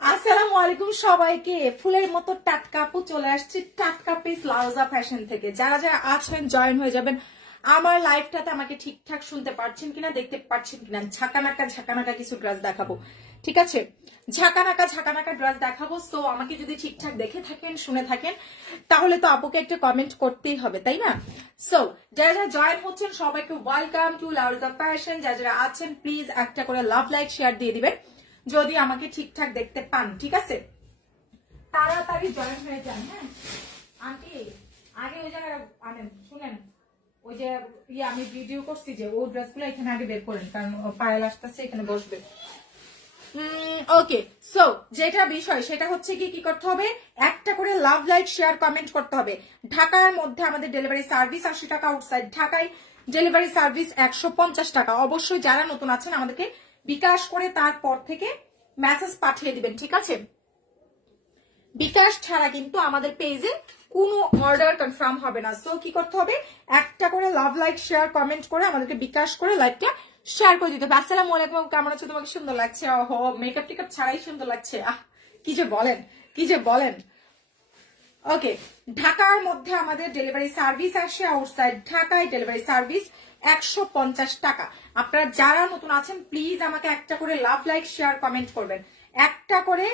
আসসালামু আলাইকুম সবাইকে। ফুলের মতো টাটকা আপু চলে আসছে টাটকা পিস লারোজা ফ্যাশন থেকে। যারা যারা আছেন জয়েন হয়ে যাবেন আমার লাইভটাতে। আমাকে ঠিকঠাক শুনতে পাচ্ছেন কিনা, দেখতে পাচ্ছেন কিনা? ঝাঁকানাকা কিছু ড্রেস দেখাবো, ঠিক আছে? ঝাঁকানাকা ড্রেস দেখাবো। সো আমাকে যদি ঠিকঠাক দেখে থাকেন, শুনে থাকেন, তাহলে তো আপুকে একটা কমেন্ট করতেই হবে, তাই না? সো যারা যারা জয়েন হচ্ছেন সবাইকে ওয়েলকাম টু লারোজা ফ্যাশন। যারা যারা আছেন প্লিজ একটা করে লাভ লাইক শেয়ার দিয়ে দিবেন যদি আমাকে ঠিকঠাক দেখতে পান, ঠিক আছে? তাড়াতাড়ি জয়েন হয়ে যান। হ্যাঁ আন্টি, আগে ওই জায়গায় আনেন, শুনেন, ওই যে আমি ভিডিও করছি যে ওই ড্রেসগুলো এখানে আগে বের করেন, কারণ পায়েল আসতেছে এখানে বসবে। ওকে, সো যেটা বিষয় সেটা হচ্ছে কি করতে হবে, একটা করে লাভ লাইক শেয়ার কমেন্ট করতে হবে। ঢাকার মধ্যে আমাদের ডেলিভারি সার্ভিস 80 টাকা, আউটসাইড ঢাকায় ডেলিভারি সার্ভিস 150 টাকা। অবশ্যই যারা নতুন আছেন আমাদেরকে বিকাশ করে তারপর থেকে মেসেজ পাঠিয়ে দিবেন, ঠিক আছে? বিকাশ ছাড়া কিন্তু আমাদের পেজে কোনো অর্ডার কনফার্ম হবে না। সো কি করতে হবে, একটা করে লাভ লাইক শেয়ার কমেন্ট করে আমাদেরকে বিকাশ করে লাইভটা শেয়ার করে দিতে হবে। আসসালামু আলাইকুম, কেমন আছো? তোমাকে সুন্দর লাগছে। ওহো, মেকআপ টেকআপ ছাড়াই সুন্দর লাগছে। কি যে বলেন। ওকে, ঢাকার মধ্যে আমাদের ডেলিভারি সার্ভিস আসে, আউটসাইড ঢাকায় ডেলিভারি সার্ভিস 150 টাকা। আপনারা যারা নতুন আছেন প্লিজ আমাকে একটা করে লাভ লাইক শেয়ার কমেন্ট করবেন, একটা করে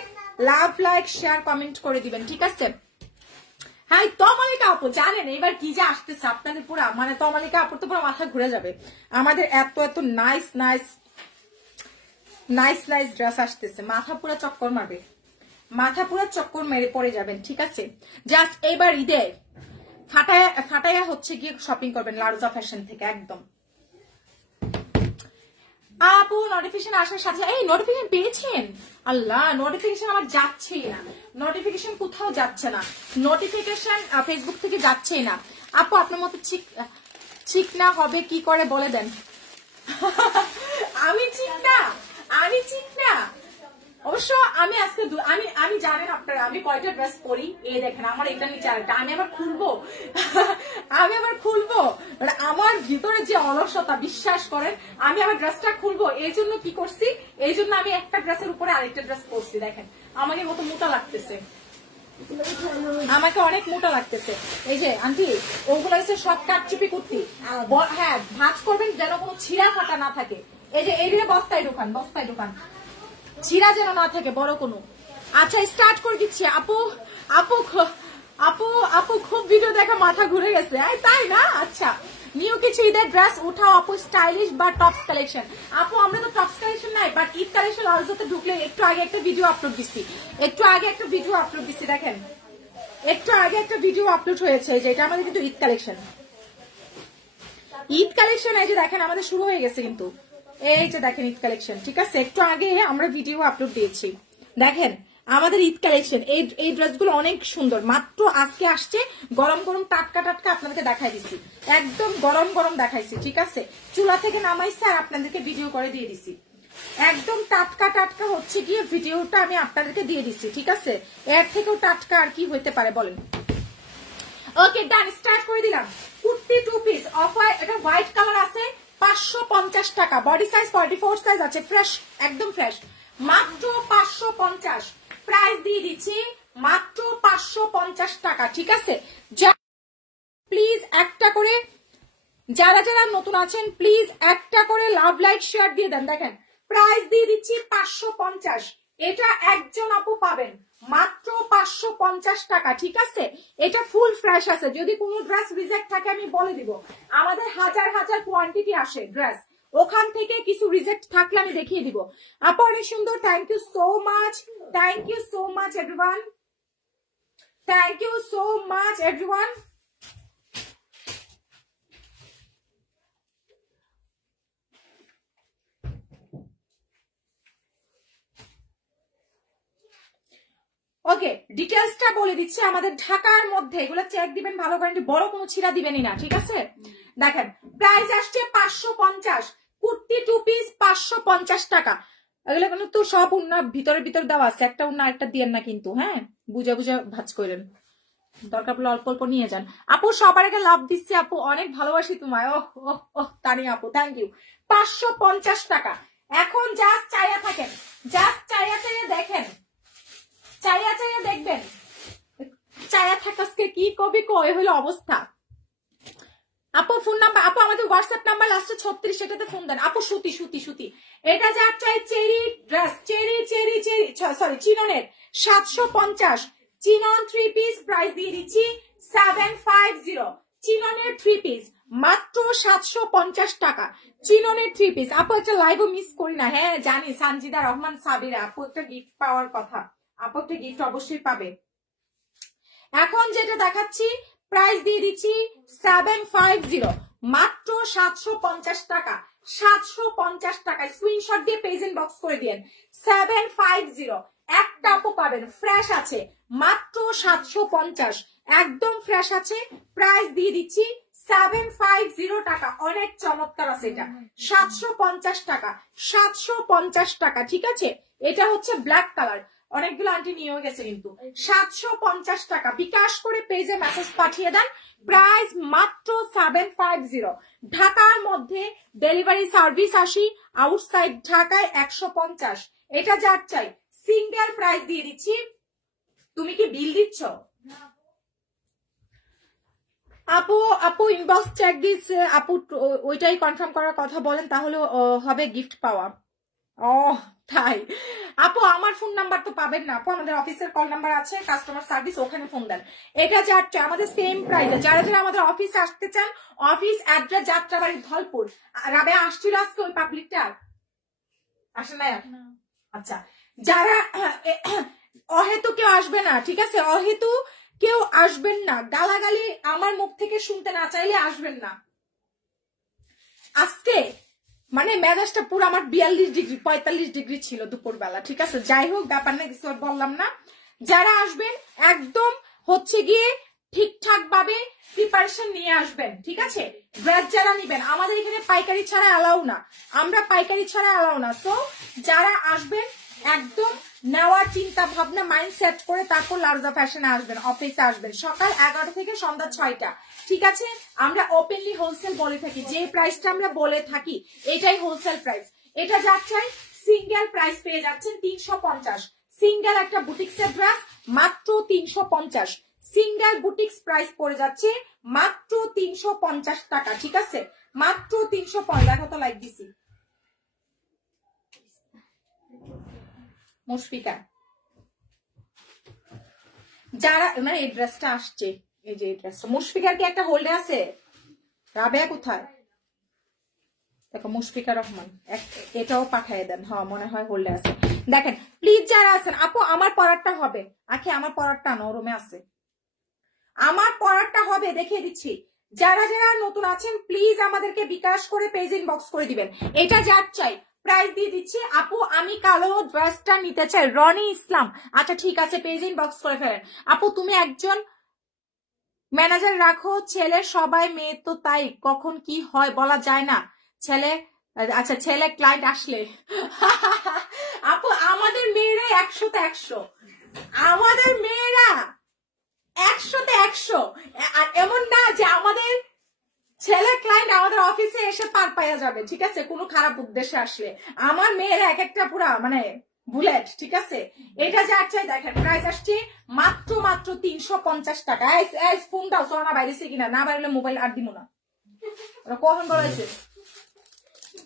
লাভ লাইক শেয়ার কমেন্ট করে দিবেন, ঠিক আছে? হ্যাঁ, তমালিকা আপু জানেন এবার কি যে আসতেছে আপনাদের পুরা, মানে তমালিকা আপুর তো পুরো মাথা ঘুরে যাবে। আমাদের এত এত নাইস ড্রেস আসতেছে, মাথা পুরা চক্কর মারবে, মাথা পুরা চক্কর মেরে পড়ে যাবেন, ঠিক আছে? জাস্ট এবার ঈদে ফাটায়া হচ্ছে গিয়ে শপিং করবেন লারোজা ফ্যাশন থেকে একদম। আপু নোটিফিকেশন আসার সাথে এই নোটিফিকেশন পেয়েছেন? আল্লাহ, নোটিফিকেশন আমার যাচ্ছেই না, নোটিফিকেশন কোথাও যাচ্ছে না, নোটিফিকেশন ফেসবুক থেকে যাচ্ছেই না। আপু আপনার মতো ঠিক না হবে কি করে বলে দেন। আমি ঠিক না অবশ্য। আমি আজকে আমি জানেন আপনারা আমি কয়টা ড্রেস পরি, এই দেখেন আমার এটা নিচে আরেকটা, আমি আবার খুলবো আমার ভিতরে যে অলসতা, বিশ্বাস করেন আমি আমার ড্রেসটা খুলবো। এই জন্য কি করছি, এই জন্য আমি একটা ড্রেসের উপরে আরেকটা ড্রেস পরছি। দেখেন আমাকে কত মোটা লাগতেছে, আমাকে অনেক মোটা লাগতেছে। এই যে আন্টি, ওগুলো হচ্ছে সব কাটচুপি কুর্তি। হ্যাঁ, ভাঁজ করবেন যেন কোনো ছিঁড়া ফাটা না থাকে। এই যে এইগুলো বস্তায় ঢোকান, ছিঁড়া যেন না থাকে বড় কোনো। আচ্ছা স্টার্ট করে দিচ্ছি। আপু খুব ভিডিও দেখা মাথা ঘুরে গেছে, তাই না? আচ্ছা, নিউ কিছু ঈদের ড্রেস উঠাও আপু, স্টাইলিশ বা টপস কালেকশন। আপু আমরা তো টপস কালেকশন নাই, বাট ঈদ কালেকশন লারোজাতে ঢুকলে একটু আগে একটা ভিডিও আপলোড দিচ্ছি, দেখেন একটু আগে একটা ভিডিও আপলোড হয়েছে, যেটা আমাদের কিন্তু ঈদ কালেকশন। এই যে দেখেন আমাদের শুরু হয়ে গেছে কিন্তু, এই যে দেখেন ঈদ কালেকশন, ঠিক আছে? একটু আগে আমরা ভিডিও আপলোড দিয়েছি, দেখেন আমাদের ঈদ কালেকশন। এই ড্রেসগুলো অনেক সুন্দর, মাত্র আজকে আসছে, গরম টাটকা আপনাদেরকে দেখাই দিচ্ছি, একদম গরম দেখাইছি, ঠিক আছে? চুলা থেকে নামাইছি আর আপনাদেরকে ভিডিও করে দিয়ে দিছি, একদম টাটকা হচ্ছে গিয়ে ভিডিওটা আমি আপনাদেরকে দিয়ে দিচ্ছি, ঠিক আছে? এর থেকেও টাটকা আর কি হইতে পারে বলেন? ওকে ডান, স্টার্ট করে দিলাম। কুর্তি 2 পিস অফ হোয়াইট, এটা হোয়াইট কালার আছে, 550 টাকা। বডি সাইজ 44 সাইজ আছে, ফ্রেশ, একদম ফ্রেশ, মাত্র 550। প্রাইস দিয়ে দিচ্ছি মাত্র 550 টাকা, ঠিক আছে? প্লিজ একটা করে, যারা যারা নতুন আছেন প্লিজ একটা করে লাভ লাইক শেয়ার দিয়ে দেন। দেখেন প্রাইস দিয়ে দিচ্ছি 550, এটা একজন আপু পাবেন মাত্র 550 টাকা, ঠিক আছে? এটা ফুল ফ্রেশ আছে, যদি কোনো ড্রেস রিজেক্ট থাকে আমি বলে দিব, আমাদের হাজার কোয়ান্টিটি আসে ড্রেস, ওখান থেকে কিছু রিজেক্ট থাকলে আমি দেখিয়ে দিব। আপু অনেক সুন্দর, thank you so much everyone, thank you so much everyone. Okay, ডিটেলসটা বলে দিচ্ছি। আমাদের ঢাকার মধ্যে এগুলো চেক দিবেন ভালো করে, বড় কোনো ছিঁড়া দিবেনই না, ঠিক আছে? দেখেন প্রাইস আসছে 550, কুর্তি 2 পিস 550 টাকা। এগুলো কিন্তু সব উন্না ভিতরে দেওয়া আছে, একটা উন্না একটা দিয়েন না কিন্তু, হ্যাঁ বুঝা ভাজ করেন, দরকার পড়লে অল্প নিয়ে যান। আপু সবার আগে লাভ দিচ্ছি আপু, অনেক ভালোবাসি তোমায়। ওহ তানি আপু, থ্যাংক ইউ। 550 টাকা। এখন জাস্ট চাইয়া থাকেন, দেখেন কবি কো, এ হলো অবস্থা। আপু ফোন নাম্বার, আপু আমাদের হোয়াটসঅ্যাপ নাম্বার লাস্টে 36, এটাতে ফোন দেন। আপু সুতি সুতি সুতি, এটা যার চাই cherry dress, cherry cherry cherry sorry চিননের 750, চিনন 3 পিস প্রাইস দিয়ে দিচ্ছি 750, চিননের 3 পিস মাত্র 750 টাকা, চিননের 3 পিস। আপু একটা লাইভও মিস করি না, হ্যাঁ জানি সানজিদা রহমান সাবিরা, আপু একটা গিফট পাওয়ার কথা, আপু একটা গিফট অবশ্যই পাবে। এখন যেটা দেখাচ্ছি প্রাইস দিয়ে দিচ্ছি 750, মাত্র 750 টাকা, 750 টাকা। স্ক্রিনশট দিয়ে পেজ ইনবক্স করে দিয়েন 750, একটা আপু পাবেন, ফ্রেশ আছে মাত্র 750, একদম ফ্রেশ আছে। প্রাইস দিয়ে দিচ্ছি 750 টাকা, অনেক চমৎকার আছে এটা, 750 টাকা, 750 টাকা, ঠিক আছে। এটা হচ্ছে ব্ল্যাক কালার, অনেকগুলো আন্টি নিয়ে গেছে কিন্তু। 750 টাকা, বিকাশ করে পেজে মেসেজ পাঠিয়ে দেন, প্রাইস মাত্র 750। ঢাকার মধ্যে ডেলিভারি সার্ভিস 80, আউটসাইড ঢাকায় 150। এটা যার চাই সিঙ্গেল প্রাইস দিয়ে দিচ্ছি। তুমি কি বিল দিচ্ছ আপু? আপু ইনবক্স চেক দিস আপু, ওইটাই কনফার্ম করার কথা বলেন, তাহলে হবে গিফট পাওয়া। ও তাই আপু, আমার ফোন নাম্বার তো পাবেন না আপু, আমাদের অফিসের কল নাম্বার আছে, কাস্টমার সার্ভিস, ওখানে ফোন দেন। এটা যাচ্ছে আমাদের সেম প্রাইসে, যারা যারা আমাদের অফিসে আসতে চান, অফিস অ্যাড্রেস যাত্রাবাড়ি ধলপুর। রাবে আসছিল আজকে ওই পাবলিকটা, আসে না? আচ্ছা, যারা অহেতু কেউ আসবে না, ঠিক আছে, অহেতু কেউ আসবেন না, গালাগালি আমার মুখ থেকে শুনতে না চাইলে আসবেন না। আজকে মানে মেজাজটা পুরো আমার 42 ডিগ্রি 45 ডিগ্রি ছিল দুপুর বেলা, ঠিক আছে। যাই হোক, ব্যাপার না, কিছু বললাম না। যারা আসবেন একদম হচ্ছে গিয়ে ঠিকঠাক ভাবে প্রিপারেশন নিয়ে আসবেন, ঠিক আছে। ড্রেস যারা নিবেন, আমাদের এখানে পাইকারি ছাড়া অ্যালাউ না, আমরা পাইকারি ছাড়া অ্যালাউ না। সো যারা আসবেন একদম নেওয়ার চিন্তা ভাবনা মাইন্ড সেট করে তারপর লার্জা ফ্যাশনে আসবেন, অফিসে আসবেন সকাল 11টা থেকে সন্ধ্যা 6টা, ঠিক আছে। আমরা ওপেনলি হোলসেল বলে থাকি, যে প্রাইসটা আমরা বলে থাকি এটাই হোলসেল প্রাইস। এটা যার চাই সিঙ্গেল প্রাইস পেয়ে যাচ্ছেন 350, সিঙ্গেল একটা বুটিক্সের ড্রেস মাত্র 350, সিঙ্গেল বুটিক্স প্রাইস পড়ে যাচ্ছে মাত্র 350 টাকা, ঠিক আছে, মাত্র 350। দেখো তো লাইক দিছি মুশফিকা, যারা মানে এই ড্রেসটা আসছে, এই যে এই ড্রেসটা মুশফিকার কি একটা হোল্ডে আছে? রাবেয়া কোথায়? দেখো মুশফিকা রহমান, এটাও পাঠিয়ে দেন, হ্যাঁ মনে হয় হোল্ডে আছে। দেখেন প্লিজ যারা আছেন, আপু আমার পরারটা হবে, আখি আমার পরারটা নরমে আছে, আমার পরারটা হবে, দেখিয়ে দিচ্ছি। যারা যারা নতুন আছেন প্লিজ আমাদেরকে বিকাশ করে পেজ ইনবক্স করে দিবেন। এটা যার চাই প্রাইস দিয়ে দিচ্ছি। আপু আমি কালো ড্রেসটা নিতে চাই, রনি ইসলাম, আচ্ছা ঠিক আছে, পেজ ইনবক্স করে ফেলেন। আপু তুমি একজন ম্যানেজার রাখো, ছেলে সবাই, মেয়ে তো তাই, কখন কি হয় বলা যায় না। ছেলে, আচ্ছা ছেলে ক্লায়েন্ট আসলে আপু আমাদের মেয়েরা 100তে 100, আমাদের মেয়েরা 100তে 100। আর এমন না যে আমাদের ছেলে ক্লায়েন্ট আমাদের অফিসে এসে পার পাইয়া যাবে, ঠিক আছে, কোনো খারাপ উদ্দেশ্যে আসলে। আমার মেয়েরা এক একটা পুরা মানে বুলেট, ঠিক আছে। এটা যার চাই দেখেন প্রাইস আসছে মাত্র মাত্র 350 টাকা। ফোন দাও, সোনা বাইরেছে কিনা, না বাইরে মোবাইল আর দিব না, ওরা কখন বলাইছে।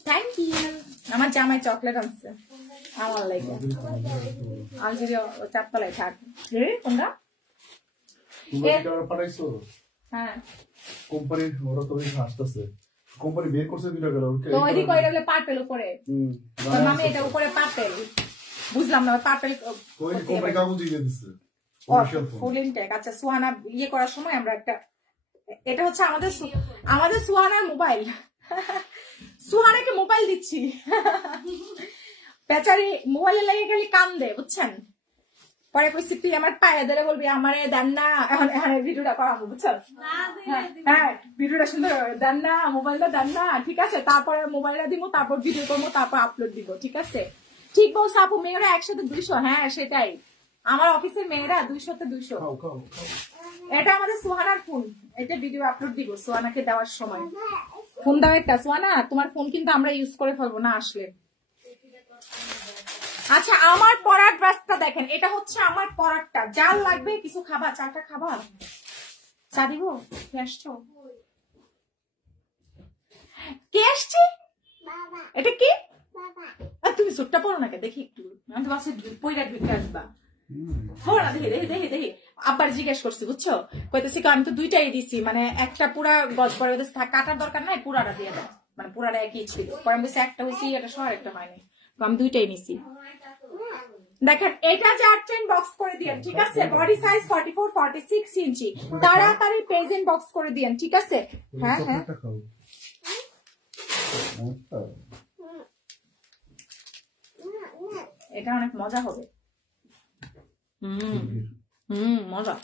Thank you. আমার জামাই চকলেট আনছে আমার লাগে, আমি যদি 4 তলায় থাক। কোনটা? হ্যাঁ কোম্পানি ওরা তো আসতেছে, কোম্পানি বের করছে দিল গেল তো ওইদিক কইরা বলে পার্পেল উপরে, তোর মামি এটা উপরে পার্পেল, বুঝলাম না পার্পেল কোই কোম্পানি কাগজ দিয়ে দিছে ফুল ইনটেক। আচ্ছা সুহানা ইয়ে করার সময় আমরা একটা, এটা হচ্ছে আমাদের সুহানার মোবাইল, সুহানাকে মোবাইল দিচ্ছি, বেচারি মোবাইলে লেগে গেলে কান্দে, বুঝছেন। পরে কইছি তুই আমার পায়ে ধরে বলবি আমারে দেন না, এখন ভিডিওটা করাবো, বুঝছো। হ্যাঁ ভিডিওটা সুন্দর দেন না, মোবাইলটা দেন না, ঠিক আছে। তারপরে মোবাইলটা দিব, তারপর ভিডিও করবো, তারপর আপলোড দিব, ঠিক আছে। ঠিক বলছো আপু, মেয়েরা 100তে 200, হ্যাঁ সেটাই, আমার অফিসের মেয়েরা 200তে 200। এটা আমাদের সুহানার ফোন, এটা ভিডিও আপলোড দিব সুহানাকে দেওয়ার সময়। ফোন দাও একটা, সুহানা তোমার ফোন কিন্তু আমরা ইউজ করে ফেলবো না আসলে। আচ্ছা আমার পরার ড্রেসটা দেখেন, এটা হচ্ছে আমার পরারটা, যার লাগবে কিছু খাবা, চাটা খাবা, চা দিব? কে আসছো? কে আসছে? এটা কি? তুমি সুটটা পরো নাকি দেখি একটু, আমি তো বাসে পয়রা ঢুকে আসবা। পরো না, দেখি দেখি দেখি দেখি। আব্বার জিজ্ঞেস করছি বুঝছো, কইতেছি আমি তো দুইটাই দিছি, মানে একটা পুরা গজ পরে কাটার দরকার নাই, পুরাটা দিয়ে দাও, মানে পুরাটা একই ছিল। পরে আমি বলছি একটা হয়েছি এটা শহর একটা হয়নি, তো আমি দুইটাই নিছি। দেখেন এটা জারচেন বক্স করে দিয়েন, ঠিক আছে? বডি সাইজ 44 46 ইঞ্চি, তাড়াতাড়ি প্রেজেন্ট বক্স করে দিয়েন, ঠিক আছে? হ্যাঁ হ্যাঁ, এটা অনেক মজা হবে। মজা।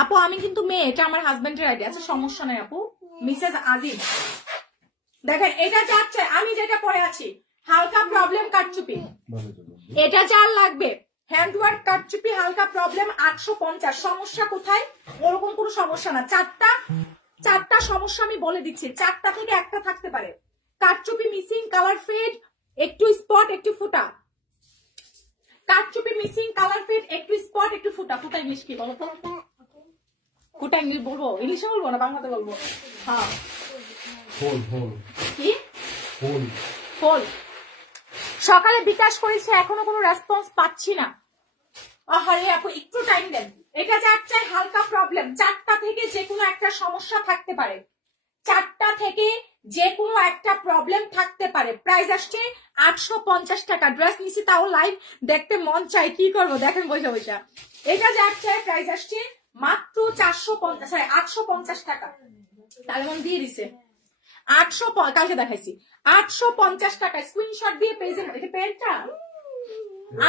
আপু আমি কিন্তু মেয়ে, এটা আমার হাজবেন্ডের আইডিয়া। আচ্ছা সমস্যা নাই আপু। মিসেস আজিজ দেখেন এটা যাচ্ছে, আমি যেটা পরে আছি হালকা প্রবলেম কাটচুপি, এটা যার লাগবে হ্যান্ডওয়ার্ক কাটচুপি হালকা প্রবলেম 850। সমস্যা কোথায়? ওরকম কোনো সমস্যা না, চারটা সমস্যা আমি বলে দিচ্ছি, চারটা থেকে একটা থাকতে পারে। কাটচুপি মিসিং, কালার ফেড, একটু স্পট একটু ফুটা। কাটচুপি মিসিং, কালার ফেড, একটু স্পট একটু ফুটা। ফুটা ইংলিশ কি বলো তো? ফুটা ইংলিশ বলবো? ইংলিশে বলবো না বাংলাতে বলবো? হ্যাঁ কি ফল। সকালে বিকাশ করেছে, এখনো কোনো রেসপন্স পাচ্ছি না। আরে আপু একটু টাইম দেন। এটা যাচ্ছে হালকা প্রবলেম, চারটা থেকে যে কোনো একটা সমস্যা থাকতে পারে, চারটা থেকে যে কোনো একটা প্রবলেম থাকতে পারে। প্রাইস আসছে 850 টাকা। ড্রেস নিছি তাও লাইভ দেখতে মন চাই, কি করবো দেখেন বইসা বইসা। এটা যাচ্ছে প্রাইস আসছে মাত্র 850 টাকা। তাহলে মন দিয়ে দিছে 800, কালকে দেখাইছি 850 টাকায়। স্ক্রিনশট দিয়ে পেজে, এটা পেনটা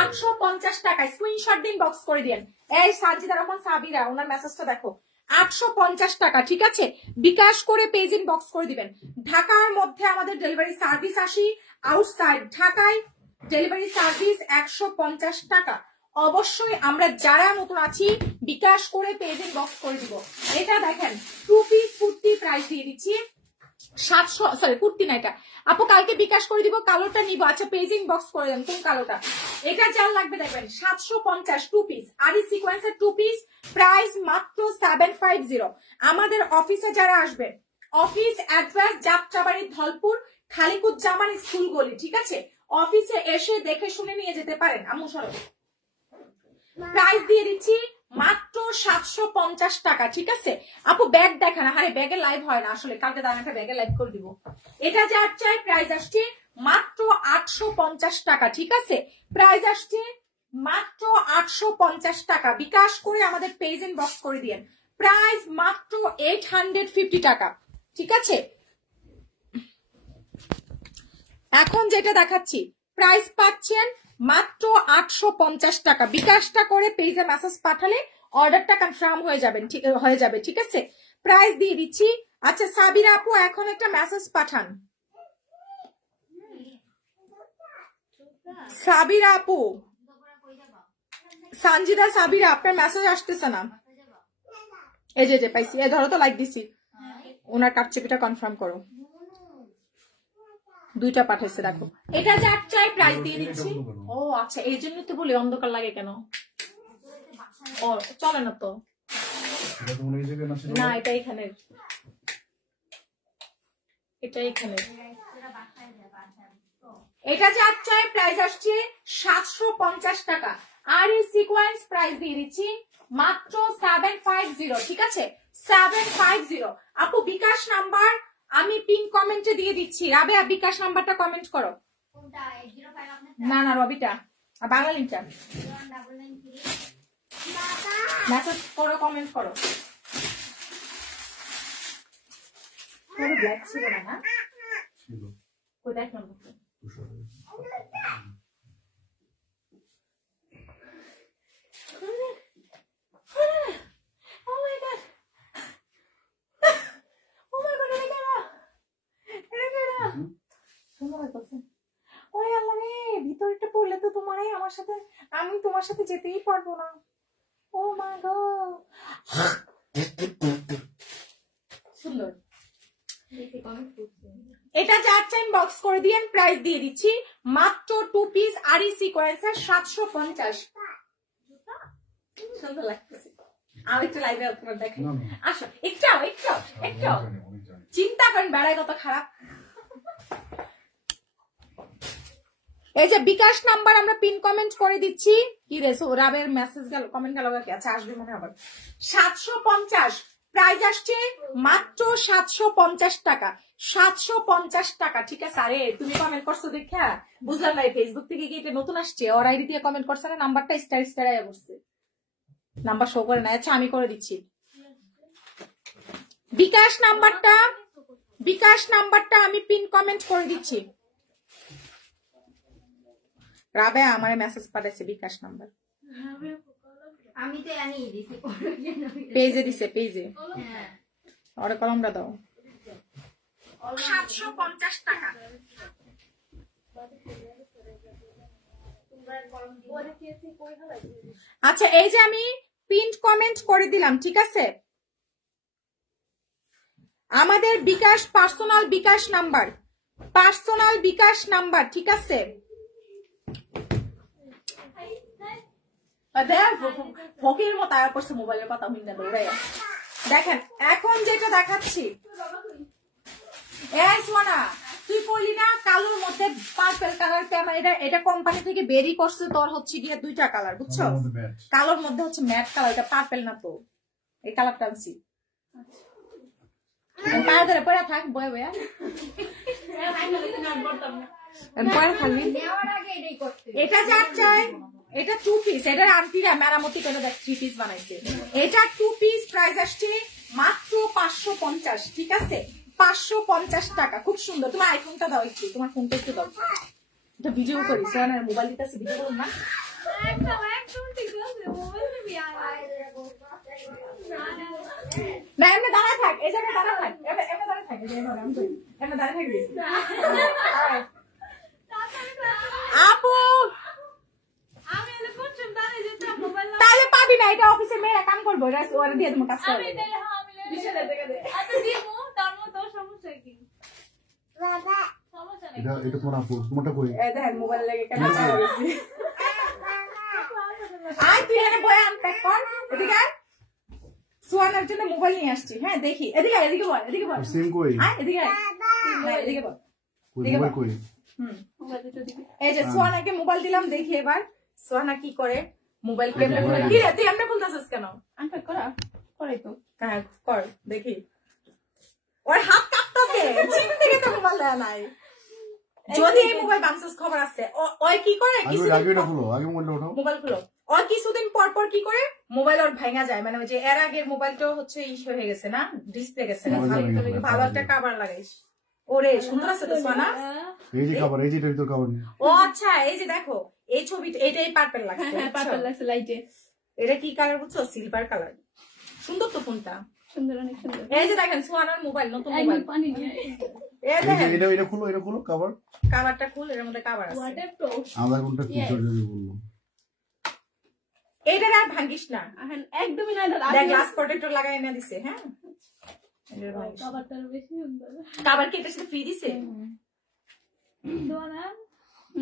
850 টাকায় স্ক্রিনশট দিন, বক্স করে দিন। এই সাজিদা রহমান সাবিরা, ওনার মেসেজটা দেখো। 850 টাকা, ঠিক আছে? বিকাশ করে পেজ ইন বক্স করে দিবেন। ঢাকার মধ্যে আমাদের ডেলিভারি সার্ভিস আসি, আউটসাইড ঢাকায় ডেলিভারি সার্ভিস 150 টাকা। অবশ্যই আমরা যারা নতুন আছি বিকাশ করে পেজ ইন বক্স করে দিব। এটা দেখেন 2 পিস কুর্তি প্রাইস দিয়ে দিচ্ছি 700, সরি কুর্তি না এটা আপু, কালকে বিকাশ করে দিব। কালোটা নিব, আচ্ছা পেজিং বক্স করে দেন কোন কালোটা। এটা যার লাগবে দেখবেন 750 2 পিস, আর এই সিকোয়েন্সের 2 পিস প্রাইস মাত্র 750। আমাদের অফিসে যারা আসবে, office address Jatrabari Dhalpur Khaliquzzaman school গলি, ঠিক আছে? অফিসে এসে দেখে শুনে নিয়ে যেতে পারেন। আমু সরব প্রাইস দিয়ে দিচ্ছি মাত্র 750 টাকা, ঠিক আছে? আপু ব্যাগ দেখা না, আরে ব্যাগে লাইভ হয় না আসলে, কালকে দাঁড়ান একটা ব্যাগে লাইভ করে দিব। এটা যার চাই প্রাইস আসছে মাত্র 850 টাকা, ঠিক আছে? প্রাইস আসছে মাত্র 850 টাকা। বিকাশ করে আমাদের পেজ ইন বক্স করে দিয়েন। প্রাইস মাত্র 850 টাকা, ঠিক আছে? এখন যেটা দেখাচ্ছি প্রাইস পাচ্ছেন মাত্র 850 টাকা। বিকাশটা করে পেজে মেসেজ পাঠালে অর্ডারটা কনফার্ম হয়ে যাবে, ঠিক আছে? প্রাইস দিয়ে দিচ্ছি। আচ্ছা সাবিরা আপু এখন একটা মেসেজ পাঠান। সাবিরা আপু, সানজিদা সাবিরা, আপনার মেসেজ আসতেছে না। এই যে পাইছি, এই ধরো তো লাইক দিছি। ওনার কাটচুপিটা কনফার্ম করো। দুইটা পাঠাইছে দেখো। এটা যার চাই প্রাইস দিয়ে দিচ্ছি। ও আচ্ছা, এই জন্য তো বলি অন্ধকার লাগে কেন। ও চলে না তো, না এটা এখানে, এটা এখানে। এটা যার চাই প্রাইস আসছে 750 টাকা। আর এই সিকোয়েন্স প্রাইস দিয়ে দিচ্ছি মাত্র 750, ঠিক আছে? 750। আপু বিকাশ নাম্বার আমি পিন কমেন্টে দিয়ে দিচ্ছি। রাবেয়া বিকাশ নাম্বারটা কমেন্ট করো। না না রবিটা, বাংলা লিংকটা মেসেজ করো, কমেন্ট করো। ব্ল্যাক ছিল না, কোথায় নম্বর? ভিতরটা পড়লে তো তোমারই আমার সাথে, আমি তোমার সাথে যেতেই পারবো না। ও মা গো, সুন্দর। এটা যার চাই বক্স করে দিয়েন। প্রাইস দিয়ে দিচ্ছি মাত্র 2 পিস আরি সিকোয়েন্সের 750। সুন্দর লাগতেছে। আরেকটা লাইভে আপনারা দেখেন না, না। আসো একটু চিন্তা করেন বেড়ায় কত খারাপ। এই যে বিকাশ নাম্বার আমরা পিন কমেন্ট করে দিচ্ছি। কি রে রাবের মেসেজ গেল, কমেন্ট গেল, আচ্ছা আসবে মনে হবে। 750 প্রাইস আসছে মাত্র 750 টাকা, 750 টাকা। ঠিক আছে, আরে তুমি কমেন্ট করছো দেখা বুঝলাম না, ফেসবুক থেকে কি এটা নতুন আসছে, ওর আইডি দিয়ে কমেন্ট করছে না, নাম্বারটা স্টার আয়া বসছে, নাম্বার শো করে না। আচ্ছা আমি করে দিচ্ছি বিকাশ নাম্বারটা আমি পিন কমেন্ট করে দিচ্ছি। রাবে আমারে মেসেজ পাঠাইছে বিকাশ নাম্বার, আমি তো আনিয়ে দিছি পেজে দিছে, পেজে ওরে কলমটা দাও। 750 টাকা। আচ্ছা এই যে আমি পিন কমেন্ট করে দিলাম, ঠিক আছে। আমাদের বিকাশ পার্সোনাল বিকাশ নাম্বার, ঠিক আছে। ফকির মতো আয়া করছে মোবাইলের কথা মিন্না দৌড়াই। দেখেন এখন যেটা দেখাচ্ছি, সোনা তুই বললি না কালোর মধ্যে পার্পল কালার, এটা কোম্পানি থেকে বেরি করছে, তোর হচ্ছে গিয়ে দুইটা কালার, বুঝছো? কালোর মধ্যে হচ্ছে ম্যাট কালার, এটা পার্পল না তো, এই কালারটা আনছি। পায়ে ধরে পড়ে থাক বয়ে বয়া, এটা যার চাই। এটা 2 পিস, এটার আন্টিরা মেরামতি করে দেখ 3 পিস বানাইছে। এটা 2 পিস, প্রাইস আসছে মাত্র 550, ঠিক আছে, 550 টাকা। খুব সুন্দর। তোমার আইফোনটা দাও একটু, তোমার ফোনটা একটু দাও, এটা ভিডিও করি। সোনার মোবাইল দিতেছে, ভিডিও করুন না। না এমনি দাঁড়ায় থাক, এই জায়গায় দাঁড়ায় থাক, এমনি দাঁড়ায় থাক, এমনি দাঁড়ায় থাকবি। আপু তাহলে পাবি না, এটা অফিসের মেয়েরা কাম করবো, ওরা দিয়ে তোমার কাজ করবে। এটা তোমার আপু, তোমারটা কই? দেখেন মোবাইল লেগে কেন চালাচ্ছি। আয় তুই এখানে বই আনপ্যাক কর, এদিকে আয়। সোয়ানার জন্য মোবাইল নিয়ে আসছি। হ্যাঁ দেখি, এদিকে বল, সিম কই? আয় এদিকে আয়, এদিকে বল, মোবাইল কই? এই যে সোয়ানাকে মোবাইল দিলাম, দেখি এবার সোয়ানা কি করে। মোবাইল কেমনে খুলে, কি রে তুই এমনি খুলতেছিস কেন? আনপ্যাক করাই তো, হ্যাঁ কর দেখি। ওর হাত কাঁপতেছে, চিন থেকে তো মোবাইল দেয়া নাই। যদি এই মোবাইল বাংসেস খবর আছে, ওই কি করে, মোবাইল খুলো, ওর কিছুদিন পর কি করে মোবাইল ওর ভাঙা যায়, মানে ওই যে এর আগের মোবাইলটাও হচ্ছে ইস্যু হয়ে গেছে না, ডিসপ্লে গেছে না, ভালো একটা কভার লাগাইস। ওরে সুন্দর আছে তো সোনা, এই যে কভার, এই যে এটার ভিতর কভার নেই। ও আচ্ছা, এই যে দেখো এই ছবিটা, এটাই পার্পল লাগছে। হ্যাঁ পার্পল লাগছে লাইটে। এটা কি কালার বুঝছো? Silver colour. সুন্দর তো ফোনটা, সুন্দর, অনেক সুন্দর। এই যে দেখেন সোনার মোবাইল, নতুন মোবাইল। পানি নিয়ে এই দেখেন এটা খুলো কভার, কভারটা খুল, এর মধ্যে কভার আছে। ওয়াটারপ্রুফ। আধা ঘন্টা কি চলে বললো। এটা আর ভাঙিস না, একদমই না। দেখ গ্লাস প্রোটেক্টর লাগাই না দিছে। হ্যাঁ কভারটা বেশি সুন্দর। কভার কি এটার সাথে ফ্রি দিছে?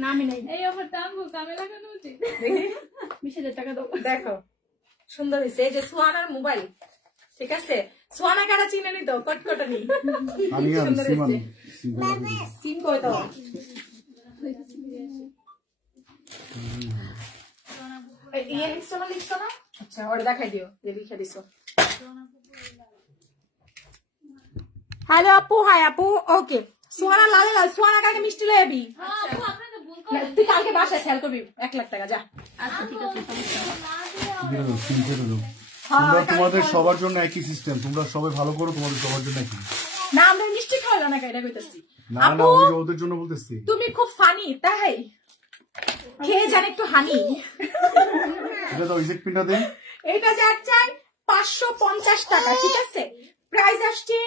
নামই নাই। এই অফারটা আমগো কামে লাগানো উচিত। 20,000 টাকা দাও। দেখো সুন্দর হয়েছে। এই যে সোয়ানার মোবাইল, ঠিক আছে। সোয়ানা কারা চিনে নি তো, কটকটানি। সিম কই তো ইয়ে লিখছো না? আচ্ছা ওর দেখাই দিও, যে লিখে দিছো। হ্যালো আপু, হাই আপু, ওকে। সোয়ানা লালে লাল, সোয়ানা কাকে মিষ্টি লয়ে যাবি? তুই কালকে বাসায় সেল করবি 1 লাখ টাকা, যা। আচ্ছা ঠিক আছে, তোমরা তোমাদের সবার জন্য একই সিস্টেম, তোমরা সবাই ভালো করো, তোমাদের সবার জন্য একই। না আমরা মিষ্টি খাওয়ালো না, এটা কইতাছি। না না, ওদের জন্য বলতেছি। তুমি খুব ফানি, তাই খেয়ে জান একটু হানি। এটা তো ইজেক্ট পিনটা দেন। এটা যার চাই 550 টাকা, ঠিক আছে। প্রাইস আসছে